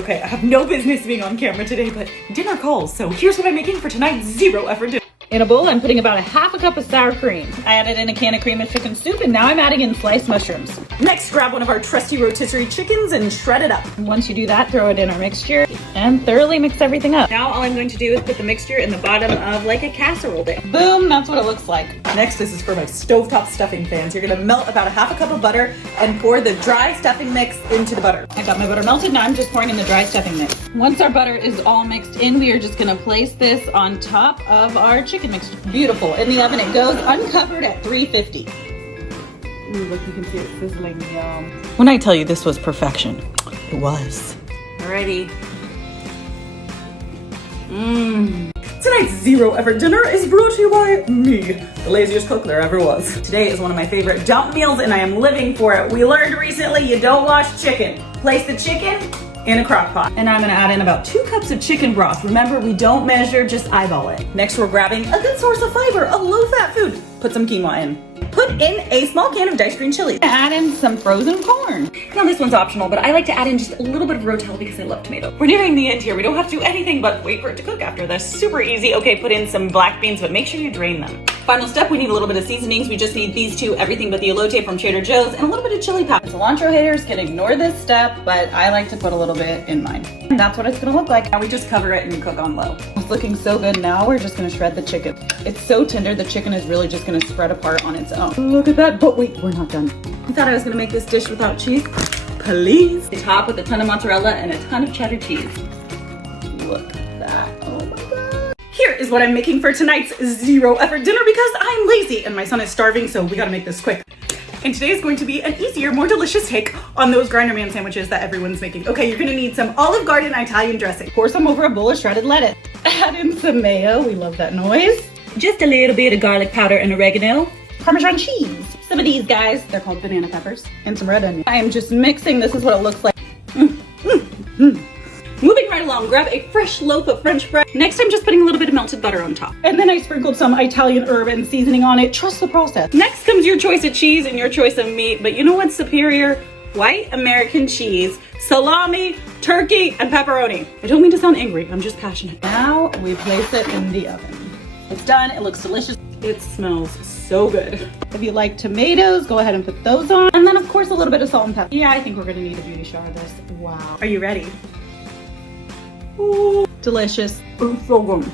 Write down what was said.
Okay, I have no business being on camera today, but dinner calls. So here's what I'm making for tonight's zero effort dinner. In a bowl, I'm putting about a half a cup of sour cream. I added in a can of cream of chicken soup, and now I'm adding in sliced mushrooms. Next, grab one of our trusty rotisserie chickens and shred it up. And once you do that, throw it in our mixture and thoroughly mix everything up. Now all I'm going to do is put the mixture in the bottom of like a casserole dish. Boom, that's what it looks like. Next, this is for my stovetop stuffing fans. You're gonna melt about a half a cup of butter and pour the dry stuffing mix into the butter. I got my butter melted, now I'm just pouring in the dry stuffing mix. Once our butter is all mixed in, we are just gonna place this on top of our chicken mixture. Beautiful. In the oven it goes, uncovered at 350. Ooh, look, you can see it sizzling. Yum. When I tell you this was perfection, it was. Alrighty. Tonight's zero effort dinner is brought to you by me, the laziest cook there ever was. Today is one of my favorite dump meals and I am living for it. We learned recently you don't wash chicken. Place the chicken in a crock pot. And I'm gonna add in about 2 cups of chicken broth. Remember, we don't measure, just eyeball it. Next, we're grabbing a good source of fiber, a low-fat food. Put some quinoa in. Put in a small can of diced green chili. Add in some frozen corn. Now this one's optional, but I like to add in just a little bit of rotel because I love tomato. We're nearing the end here. We don't have to do anything but wait for it to cook after this. Super easy. Okay, put in some black beans, but make sure you drain them. Final step, we need a little bit of seasonings. We just need these two, everything but the elote from Trader Joe's, and a little bit of chili powder. Cilantro haters can ignore this step, but I like to put a little bit in mine. And that's what it's gonna look like. Now we just cover it and cook on low. It's looking so good. Now we're just gonna shred the chicken. It's so tender, the chicken is really just gonna spread apart on its own. Look at that, but wait, we're not done. I thought I was gonna make this dish without cheese. Please. Top with a ton of mozzarella and a ton of cheddar cheese. Look at that, oh my God. Here is what I'm making for tonight's zero effort dinner because I'm lazy and my son is starving, so we gotta make this quick. And today is going to be an easier, more delicious take on those Grinder Man sandwiches that everyone's making. Okay, you're gonna need some Olive Garden Italian dressing. Pour some over a bowl of shredded lettuce. Add in some mayo, we love that noise. Just a little bit of garlic powder and oregano. Parmesan cheese. Some of these guys, they're called banana peppers. And some red onion. I am just mixing, this is what it looks like. Moving right along, grab a fresh loaf of French bread. Next, I'm just putting a little bit of melted butter on top. And then I sprinkled some Italian herb and seasoning on it. Trust the process. Next comes your choice of cheese and your choice of meat, but you know what's superior? White American cheese, salami, turkey, and pepperoni. I don't mean to sound angry, I'm just passionate. Now we place it in the oven. It's done, it looks delicious. It smells so good. If you like tomatoes, go ahead and put those on. And then of course a little bit of salt and pepper. Yeah, I think we're gonna need a beauty shower of this. Wow. Are you ready? Ooh, delicious. It's so good.